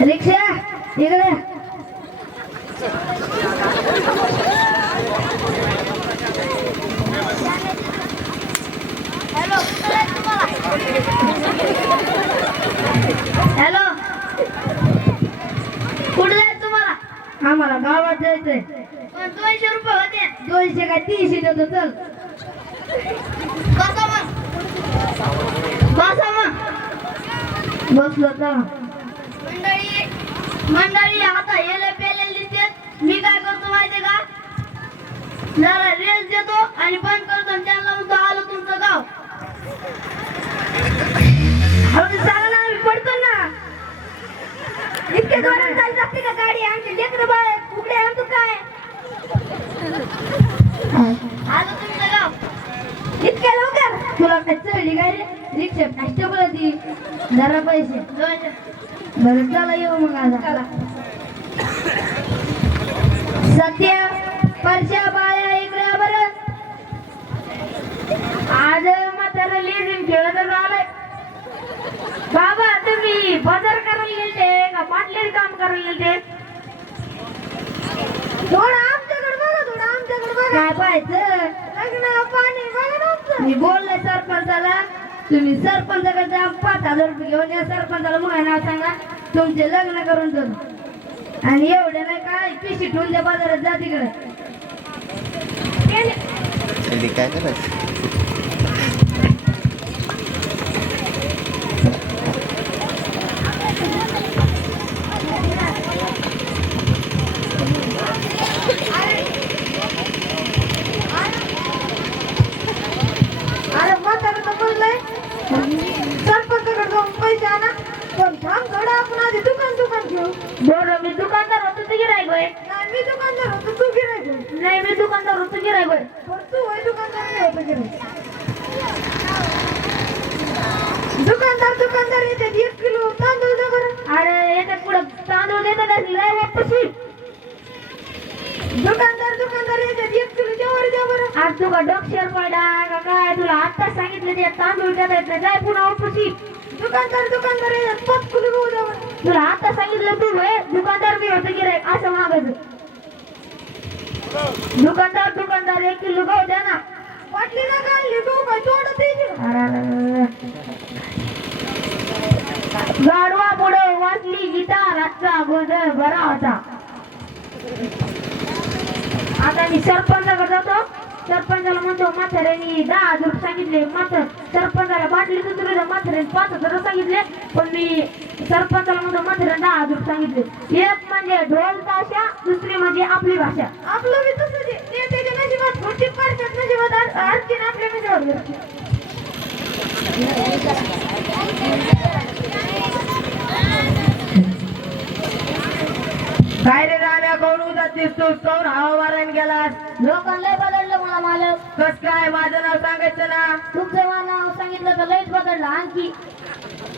रिक्षा इकडे हॅलो कुठे जायचं तुम्हाला? आम्हाला गावात जायचंय. 200 रुपये होते. 200 काय 300 देतो. चल बसा मग. बसलो चला. मंडळी आता हेले पेलेले दिसतात. मी काय करतो माहितीये का? जरा रेस देतो आणि बंद करतो आणि त्यांना म्हणतो आलो तुमचं गाव. चालला ना आम्ही पडतो ना. इतके जोरात चालत जाते का गाडी? आमचे लेकरं बाळ कुकडे आमचं काय? आलो तुमचं गाव. इतक्या लवकर तुला काय चढली काय रे? रिक्षा कॉन्स्टेबल ती जरा पैसे बरं चला येऊ मग. आता सत्य परशा बाळ्या इकडे बरं. आज म्हातारा लेझिम खेळत आलाय. बाबा तुम्ही बाजार करायला गेलते का पाटलेर काम करायला गेलते? थोडं आमच्याकडे बघा, थोडं आमच्याकडे बघा. काय पाहायचं? लग्न पाणी बघा. मी बोलले सरपंचाला तुम्ही सरपंचाकडे जा 5000 रुपये घेऊन या. सरपंचाला मग नाव सांगा तुमचे लग्न करून देऊ. आणि एवढे नाही काय पिशी ठेवून द्या बाजारात जा तिकडे. काय करायचं? अरे म्हातारा तर बोललंय सरपंचाकडे जाऊन पैसे आणा. पण थांब थोडं आपण आधी दुकान घेऊ. बरं मी दुकानदार होतो तू गिरायक होय? नाही मी दुकानदार होतो तू गिरायक होय? नाही मी दुकानदार होतो गिरायक होय? तू होय दुकानदार मी होतो गिरायक. दुकानदार येतात 1 किलो तांदूळ दे बरं. अरे येतात पुढं तांदूळ देतात लय वापसी. दुकानदार येतात 1 किलो जेवारी द्या बरं. आज तुला डॉक्टर पडा का काय? तुला आत्ताच सांगितलं ते तांदूळ देतात जाय पुन्हा वापसी. दुकानदार येतात 5 किलो गहू द्या बरं. तुला आता सांगितलं तू होय दुकानदार मी होतो गिरायक असं मागायचं. दुकानदार 1 किलो गहू द्या ना. वाटली ना काय गहू काय तोडत गाडवा पुढं वाचली गीता रातचा गोंधळ बरा होता. आता मी सरपंचाकडे जातो. सरपंचाला म्हणतो म्हाताऱ्याने 10,000 सांगितले. मात्र सरपंचाला बाटली दुसरीला म्हाताऱ्याने 5,000 सांगितले. पण मी सरपंचाला म्हणतो म्हाताऱ्याने 10,000 सांगितले. एक म्हणजे ढोल ताशा, दुसरी म्हणजे आपली भाषा. आपलं मी तसं नेत्याच्या नशिबात घोटी पडतात नशिबात आणखीन आपल्या नशिबात. काय रे राम्या कोण उदात दिसतोस? कोण हवा मारायला गेलास? लोकांना बदललं मला मालक. कस काय? माझं नाव सांगायचं ना. तुमचं नाव सांगितलं तर लयच बदललं. आणखी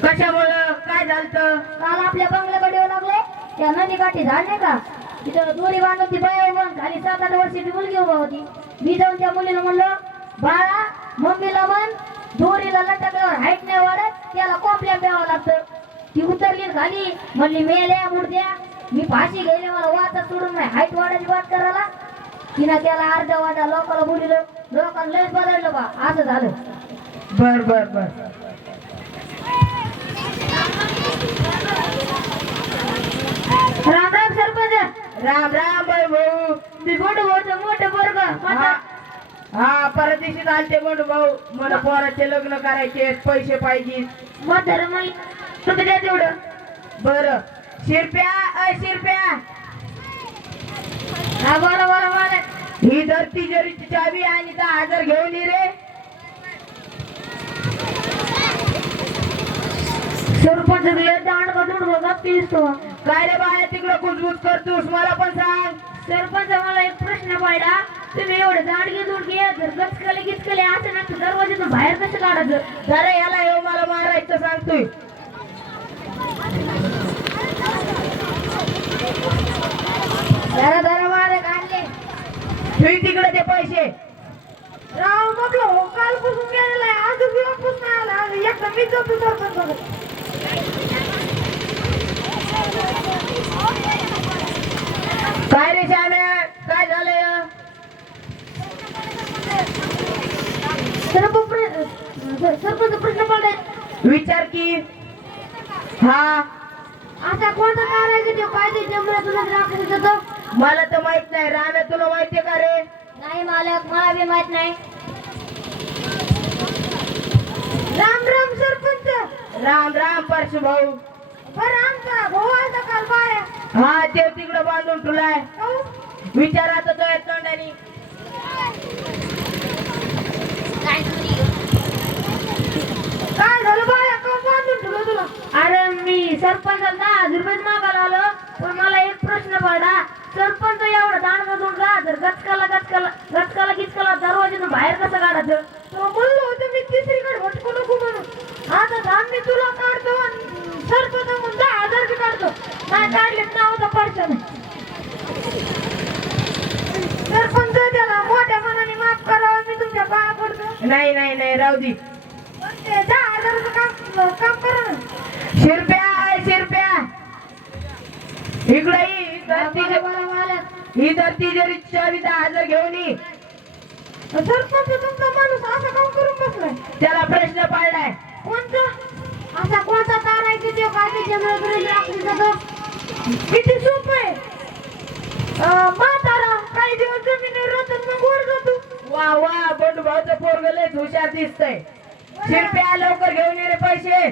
कशामुळं? काय झालं? काल आपल्या बंगल्याकडे येऊ लागले. त्या नदीकाठी झाड नाही का तिथं दोरी बांधून ती बाया उभा खाली 7-8 वर्षाची मुलगी उभा होती. मी जाऊन त्या मुलीला म्हणलं बाळा मम्मीला म्हण दोरीला लटकल्यावर हाईट नाही वाढत त्याला कोपऱ्या द्यावं लागतं. ती उतरली खाली म्हणली मेल्या मुर्द्या मी फाशी गेले मला वाचा सोडून नाही हाईट वाढायची वाट करायला. तिनं त्याला अर्धा वाटा लोकांना बोलिलं. लोकांना लयच बदललं बा. असं झालं. बर राम राम सरपंच. राम बाई भाऊ. मी मोठं पोरग. हा परत दिवशी आलते मोठं भाऊ. मला पोराचे लग्न करायचे पैसे पाहिजे. म्हातारं मग तुम्ही द्या तेवढं. बर शिरप्या हा बरं ही धर तिजोरीची चावी आणि 10,000 घेऊन ये रे. सरपंच दांड करून बघा पीस तो. काय रे बाळा तिकडं कुजबूज करतोस? मला पण सांग. सरपंच मला एक प्रश्न पडला. तुम्ही एवढं दांडगी दुडगी जर गचकले असं ना दरवाजातून बाहेर कसं काढायचं? जरा याला येऊ मला मारायचं सांगतोय. जरा मारे काढले. ठेवी तिकडे ते पैसे. राव बघलो हो कालपासून गेलेला आहे. आज दिवसपासून नाही आला. एकदा मी जातो सरपंच. करायची. हा असा कोणता कार आहे की तो कायदे जमलं तुला दाखवत होतो? मला तर माहित नाही. राम्या तुला माहितीये का रे? नाही मालक, मला बी माहित नाही. राम राम सरपंच. राम राम परशु भाऊ. बरं आमचा भाऊ आलता काल बाया. हा ते तिकडे बांधून तुलाय. विचारा तर तो तोंडानी. काय झालं बाया, का बांधून ठेवलं तुला? अरे मी सरपंचाला 10,000 रुपये मागायला आलो, पण मला एक प्रश्न पडला. सरपंच एवढा दांडमधून जर गचकाला किचकाला दरवाजातून बाहेर कसं काढायचं? तो बोललो होतं मी तिसरीकडे भटकू नको म्हणून. आता धाम मी तुला काढतो आणि सरपंच म्हणून 10,000 बी काढतो. नाही काढलेत ना होता पर्सन. सरपंच त्याला मोठ्या मनाने माफ करावं, मी तुमच्या पाया पडतो. नाही नाही नाही राहू दे. पण ते 10,000 काम करा ना. शिरप्या शिरप्या इकडे ये. ही तर तिजोरीची चावी 10,000 घेऊन ये. सरपंच तुमचा माणूस असा काम करून बसलाय. त्याला प्रश्न पाडलाय. कोणता? असा कोणता तार आहे की तो कागदाच्या मळगडे राखली जातो? किती सोपं आहे. म्हातारा काही दिवस जमिनीवर राहतात मग वर जातो. वा वा बंडू भाऊचं पोरग लयच हुशार दिसतंय. शिरप्या लवकर घेऊन ये रे पैसे.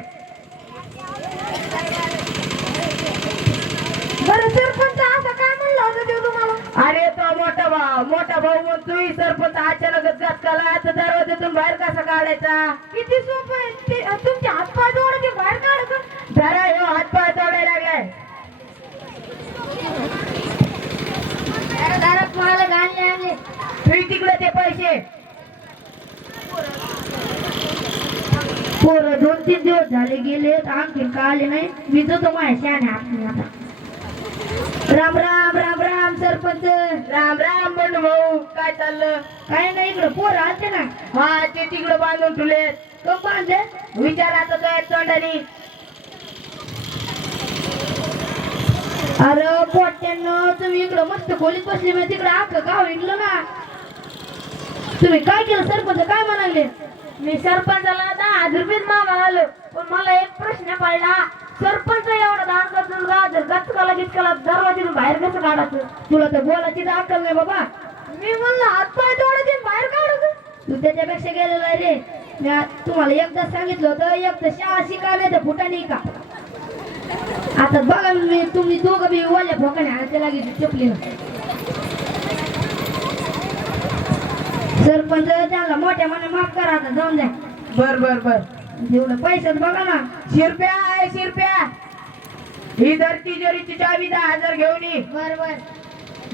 बरं सरपंच असा काय म्हणला होता तो तुम्हाला? अरे तो मोठा भाऊ म्हणतोय सरपंच अचानकच गचकाला तर दरवाजातून बाहेर कसा काढायचा? किती सोपं आहे. तुमचे हातपाय जोडायचे बाहेर काढायचं. जरा ह्यो हातपाय तोडायला लागलाय. दारात मला गाणे आणले. तुम्ही तिकडे ते पैसे. पोरं 2-3 दिवस झाले गेले आणखी का आले नाही. मी जातो माझ्या शाने आपण आता. राम राम राम राम सरपंच. राम राम बंडू भाऊ. काय चाललं? काय नाही, इकडे पोरं आलते ना. हा ते तिकडे बांधून ठेवले. तो बांधले. विचारा तर काय तोंडानी. अरे पोट्यानं तुम्ही इकडं मस्त खोलीत बसले, मी तिकडे अख्खं गाव विकलं ना. तुम्ही काय केलं? सरपंच काय म्हणाले? मी सरपंचाला 10,000 रुपये मागायला आलो, पण मला एक प्रश्न पडला. सरपंच एवढा दान करतो जर गचकाला गिचकाला दरवाजातून बाहेर कसं काढायचं? तुला तर बोलायची तर अक्कल नाही बाबा. मी म्हणलं हातपाय तोडायचे बाहेर काढायचं. तू त्याच्यापेक्षा गेलेला आहे रे. मी तुम्हाला एकदा सांगितलं होतं, एक तर शाळा शिका नाही तर फुटाणी का. आता बघा मी तुम्ही दोघं बी ओल्या भोकाने आणायचे लागेल चपली. सरपंच त्याला मोठ्या मने माफ करा, आता जाऊन द्या. बर बर बर. एवढं पैशात बघा ना. शिरप्या आहे शिरप्या. ही तर तिजोरीची चावी 10,000 घेऊन ये.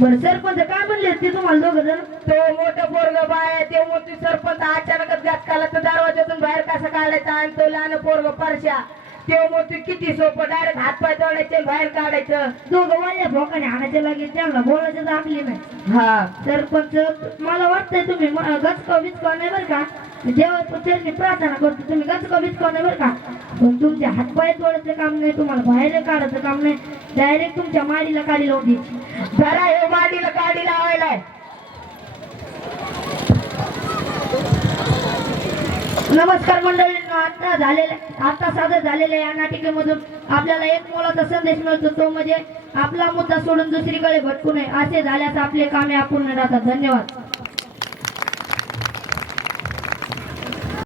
बरं सरपंच काय म्हणले ते तुम्हाला दोघं जण? तो मोठं पोरग बाय ते मोठी सरपंच अचानकच गचकाला तर दरवाजातून बाहेर कसा काढायचा. आणि तो लहान पोरग परश्या ते मोठी किती सोपं डायरेक्ट हातपाय तोडायचे बाहेर काढायचं. दोघं वाल्या भोकाने आणायचे लागेल, त्यांना बोलायचं दाखली नाही. हा सरपंच मला वाटतंय तुम्ही गचका बिचका नाही बरं का. देवाची प्रार्थना करतो, तुम्ही गचका बिचका नाही बरं का. पण तुमच्या हातपाय तोडायचं काम नाही, तुम्हाला बाहेर काढायचं काम नाही. डायरेक्ट तुमच्या माडीला काढी लावून द्यायची. जरा हे माडीला काढी लावायलाय. नमस्कार मंडळींनो, आता सादर झालेल्या या नाटिकेमधून आपल्याला एक मोलाचा संदेश मिळतो, तो म्हणजे आपला मुद्दा सोडून दुसरीकडे भटकू नये. असे झाल्यास आपले कामे अपूर्ण राहतात. धन्यवाद.